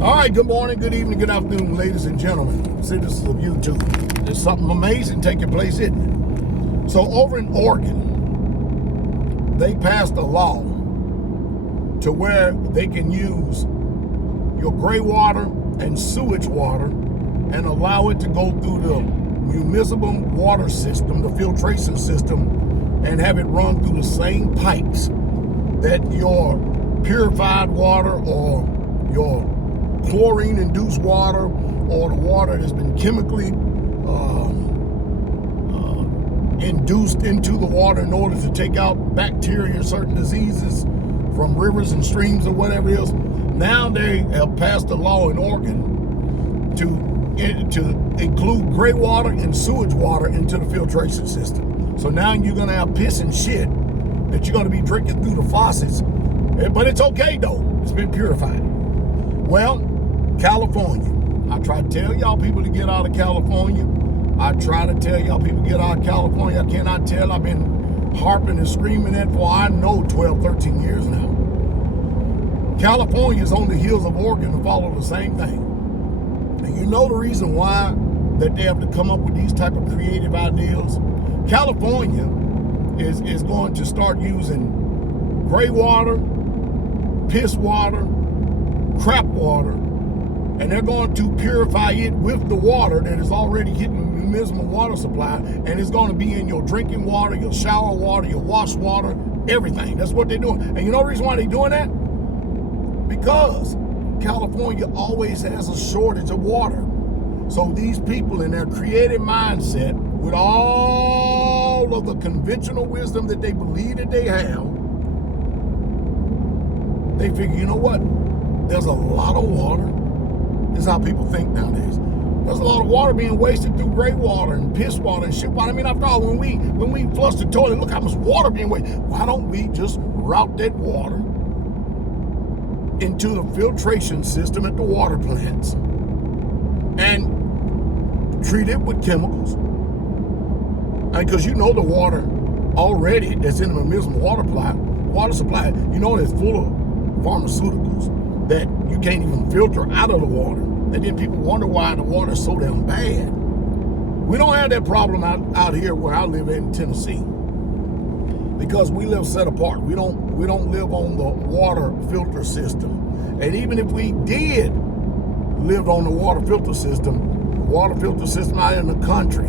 All right, good morning, good evening, good afternoon, ladies and gentlemen, citizens of YouTube. There's something amazing taking place, isn't it? So over in Oregon, they passed a law to where they can use your gray water and sewage water and allow it to go through the municipal water system, the filtration system, and have it run through the same pipes that your purified water or your chlorine-induced water or the water that's been chemically induced into the water in order to take out bacteria and certain diseases from rivers and streams or whatever it is. Now they have passed a law in Oregon to include gray water and sewage water into the filtration system. So now you're going to have piss and shit that you're going to be drinking through the faucets. But it's okay, though. It's been purified. Well, California. I try to tell y'all people to get out of California. I try to tell y'all people to get out of California. I cannot tell. I've been harping and screaming that for, I know, 12, 13 years now. California is on the heels of Oregon to follow the same thing. And you know the reason why that they have to come up with these type of creative ideas? California is going to start using gray water, piss water, crap water, and they're going to purify it with the water that is already hitting the municipal water supply, and it's going to be in your drinking water, your shower water, your wash water, everything. That's what they're doing. And you know the reason why they're doing that? Because California always has a shortage of water. So these people in their creative mindset, with all of the conventional wisdom that they believe that they have, they figure, you know what? There's a lot of water. This is how people think nowadays. There's a lot of water being wasted through gray water and piss water and shit water. I mean, after all, when we flush the toilet, look how much water being wasted. Why don't we just route that water into the filtration system at the water plants and treat it with chemicals? Because you know the water already that's in the municipal water supply, you know it's full of pharmaceuticals that you can't even filter out of the water. And then people wonder why the water is so damn bad. We don't have that problem out here where I live in Tennessee, because we live set apart. We don't live on the water filter system. And even if we did live on the water filter system out in the country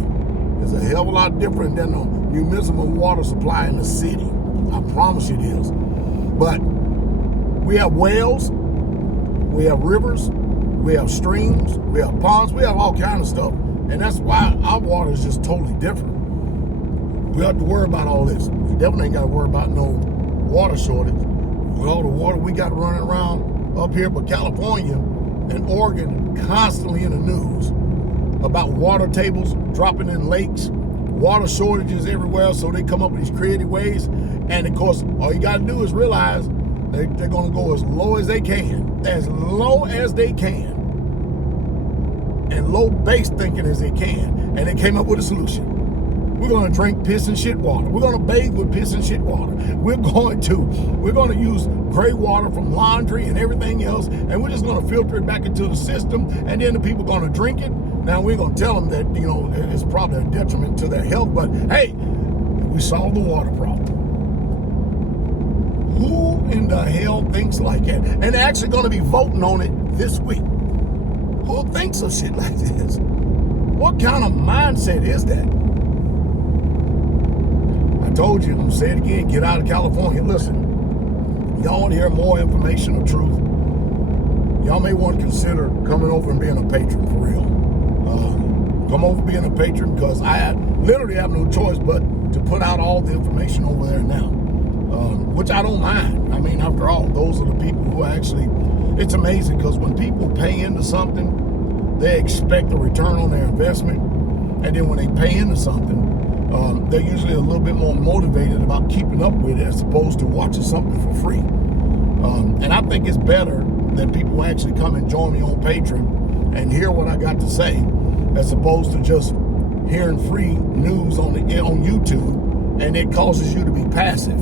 is a hell of a lot different than the municipal water supply in the city. I promise you it is. But we have wells, we have rivers, we have streams, we have ponds, we have all kinds of stuff. And that's why our water is just totally different. We don't have to worry about all this. We definitely ain't got to worry about no water shortage with all the water we got running around up here. But California and Oregon constantly in the news about water tables dropping in lakes, water shortages everywhere, so they come up with these creative ways. And of course, all you got to do is realize they're going to go as low as they can, and low base thinking as they can. And they came up with a solution. We're going to drink piss and shit water. We're going to bathe with piss and shit water. We're going to use gray water from laundry and everything else, and we're just going to filter it back into the system, and then the people are going to drink it. Now, we're going to tell them that, you know, it's probably a detriment to their health, but hey, we solved the water problem. Who in the hell thinks like that? And they're actually going to be voting on it this week. Who thinks of shit like this? What kind of mindset is that? I told you, I'm going to say it again, get out of California. Listen, y'all want to hear more information or truth? Y'all may want to consider coming over and being a patron for real. Come over being a patron, because I literally have no choice but to put out all the information over there now, which I don't mind. I mean, after all, those are the people who actually, it's amazing, because when people pay into something, they expect a return on their investment. And then when they pay into something, they're usually a little bit more motivated about keeping up with it as opposed to watching something for free. And I think it's better that people actually come and join me on Patreon and hear what I got to say, as opposed to just hearing free news on YouTube, and it causes you to be passive.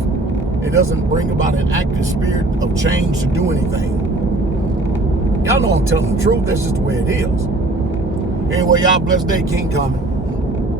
It doesn't bring about an active spirit of change to do anything. Y'all know I'm telling the truth. That's just the way it is. Anyway, y'all blessed day. King coming.